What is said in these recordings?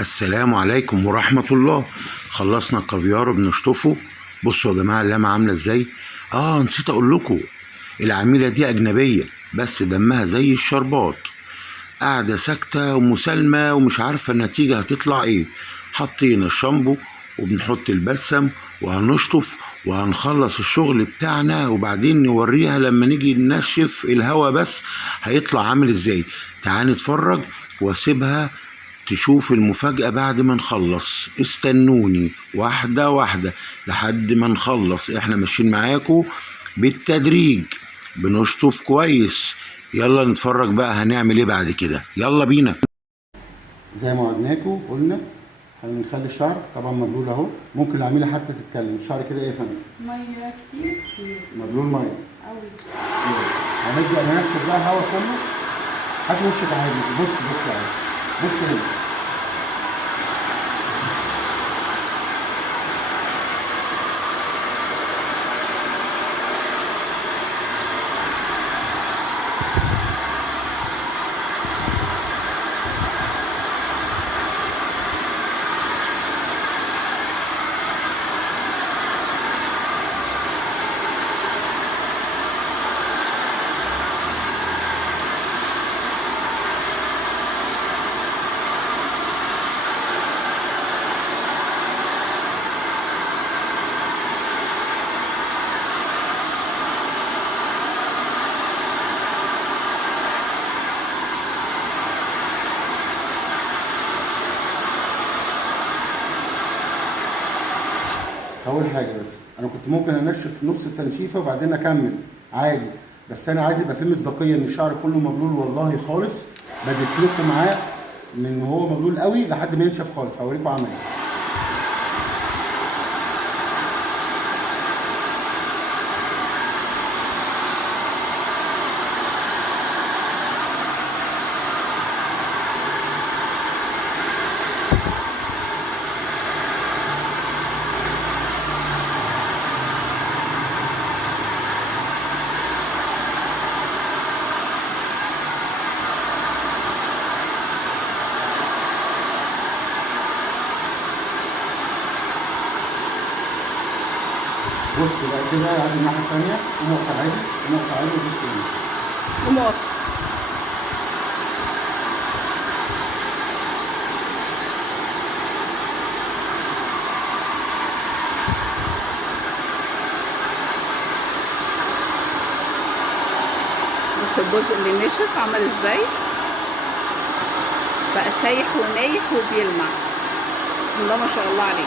السلام عليكم ورحمة الله. خلصنا الكافيار وبنشطفه. بصوا يا جماعة اللمعة عاملة ازاي. نسيت اقول لكم، العميلة دي اجنبية بس دمها زي الشربات، قاعدة ساكتة ومسالمة ومش عارفة النتيجة هتطلع ايه. حطينا الشامبو وبنحط البلسم وهنشطف وهنخلص الشغل بتاعنا، وبعدين نوريها لما نيجي ننشف الهوا بس هيطلع عامل ازاي. تعالى نتفرج واسيبها تشوف المفاجأة بعد ما نخلص. استنوني واحدة واحدة لحد ما نخلص، احنا ماشيين معاكم بالتدريج، بنشطف كويس. يلا نتفرج بقى هنعمل ايه بعد كده، يلا بينا. زي ما وعدناكم قلنا هنخلي الشعر طبعا مبلول اهو. ممكن العميله حتى تتكلم. الشعر كده ايه يا فندم؟ ميه كتير مبلول ميه قوي. هنبدا نركز بقى الهواء كله. هات وشك عادي، بص عادي، بص هنا. اول حاجه بس انا كنت ممكن انشف نص التنشيفه وبعدين اكمل عادي، بس انا عايز يبقى فيه مصداقيه ان الشعر كله مبلول والله خالص. بديت لكم معاه من هو مبلول قوي لحد ما ينشف خالص. هوريكم عمل ايه. بص بقى كده عادي الناحيه الثانيه، ونقطه عادي ونقطه عادي وبص هنا. ومقط. بص الجزء اللي نشف عمل ازاي، بقى سايح ونايح وبيلمع. بسم الله ما شاء الله عليه.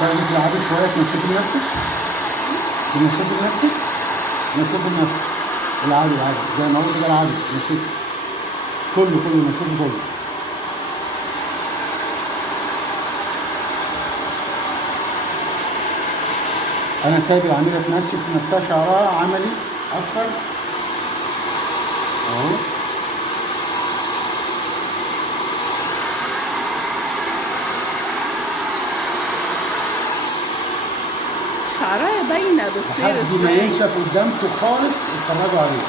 تاخدي في العادي شويه تنشفي بنفسك، تنشفي بنفسك، تنشفي بنفسك. العادي زي ما هو كده العادي نشفي كله نشفي كله. انا سايب العميله تنشف نفسها شعرها عملي اكتر اهو. شعرها باينه بتصير لحد ما ازاي. ينشف قدامكم خالص اتفرجوا عليه.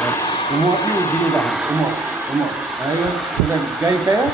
بس قومي اقفي واديني ده، قومي اقفي. ايوه كده جاي كده.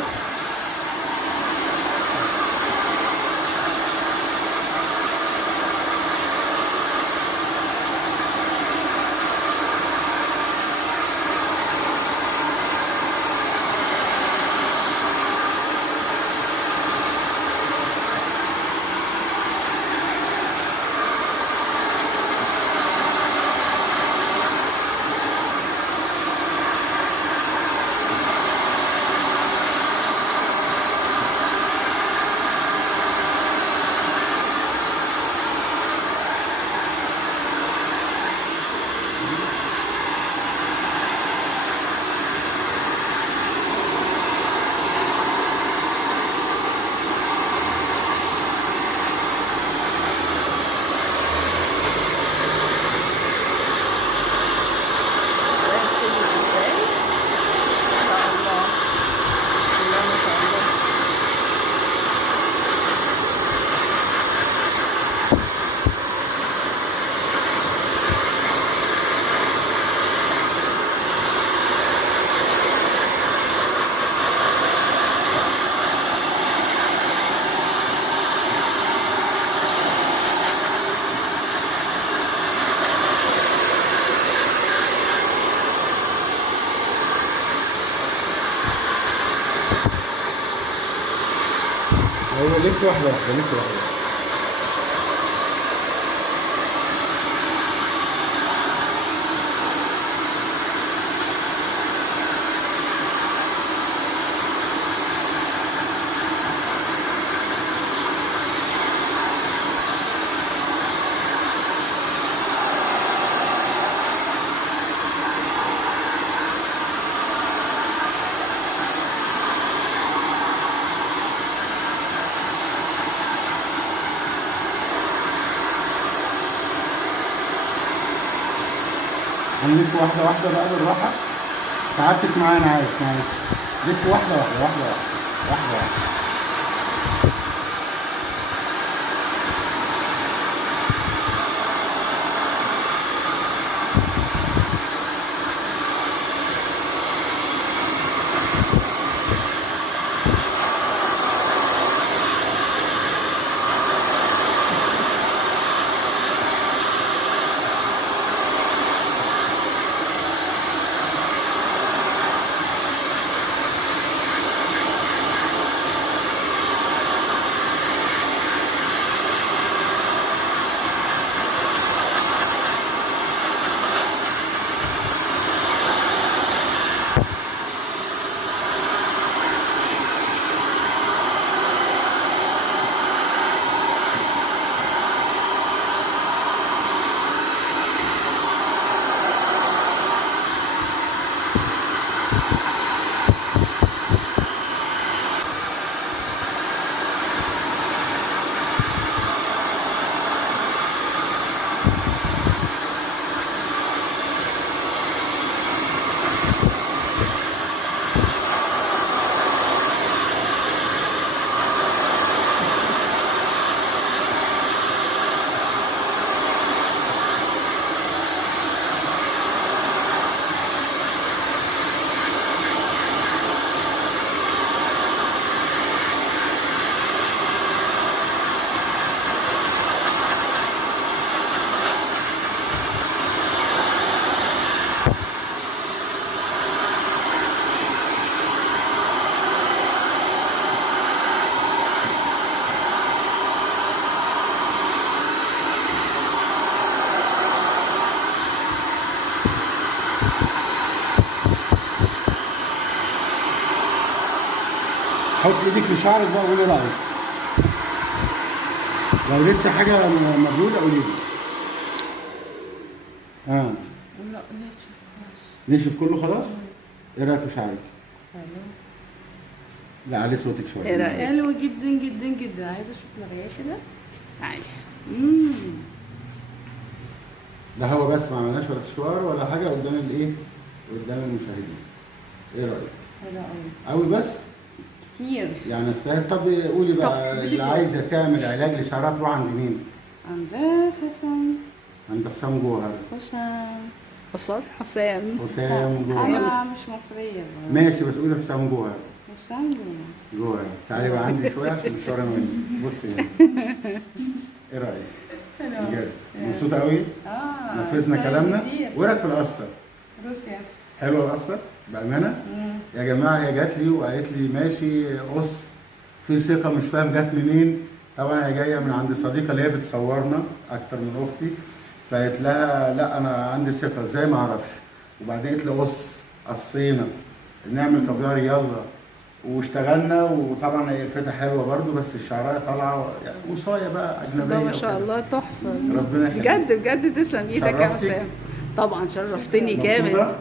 هو لف واحده واحده لف واحده. هنلف واحدة واحدة بقى بالراحة. تعبتك معايا أنا عارف، معلش. لف واحدة واحدة واحدة واحدة واحدة واحدة. حط ايدك في شعرك بقى وقولي رايك. لو لسه حاجه مبلوله قولي لي. لا نشف كله خلاص؟ ايه رايك في شعرك؟ حلو. لا علي صوتك شويه. ايه رايك؟ حلو جدا جدا جدا. عايزه اشوف لغايه كده. تعالي. ده هو بس ما عملناش ولا سشوار ولا حاجه قدام الايه؟ قدام المشاهدين. ايه رايك؟ حلو قوي. قوي بس؟ كتير. يعني استاهل. طب قولي بقى اللي عايزه تعمل علاج لشعرها تروح عند مين؟ عند حسام. عند حسام جوهر. حسام جوهر. انا مش مصريه بقى. ماشي بس قولي حسام جوهر. حسام جوهر. تعالي بقى عندي شويه عشان الصوره ما تنسي. بصي هنا. ايه رايك؟ بجد مبسوطه قوي؟ نفذنا كلامنا. وايه رايك في القصه؟ روسيا. حلوه القصه بامانه؟ يا جماعه هي جات لي وقالت لي ماشي قص في ثقه مش فاهم جت منين. طبعا هي جايه من عند صديقه اللي هي بتصورنا اكتر من اختي، فقالت لها لا انا عندي ثقه ازاي ما اعرفش. وبعدين قالت لي قصينا نعمل كافيار يلا واشتغلنا. وطبعا هي الفتة حلوه برده بس الشعرايه طالعه يعني وصايه بقى اجنبيه. ما شاء الله تحفه. ربنا يخليك. بجد بجد تسلم ايدك يا حسام. طبعا شرفتني جامد.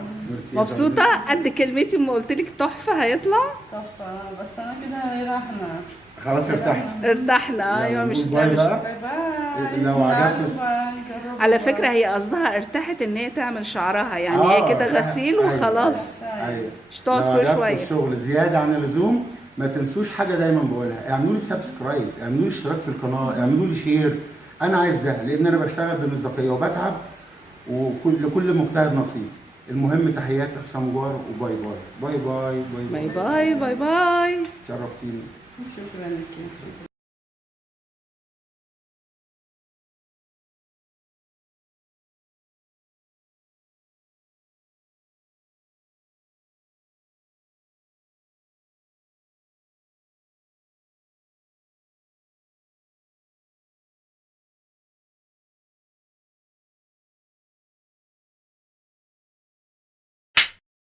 مبسوطه قد كلمتي ما قلت لك تحفه هيطلع. تحفه بس انا كده ريحنا. خلاص ارتحنا. ايوه مش باي بقى. لو عجبك على فكره هي قصدها ارتاحت ان هي تعمل شعرها يعني هي كده غسيل وخلاص. مش تقعد كل شويه. الشغل زياده عن اللزوم ما تنسوش حاجه دايما بقولها، اعملوا لي سبسكرايب، اعملوا لي اشتراك في القناه، اعملوا لي شير. انا عايز ده لان انا بشتغل بمصداقيه وبتعب وكل مجتهد نصيب. المهم تحياتي حسام جوهر وباي باي باي باي باي باي باي باي باي. شرفتيني. شكرا لك.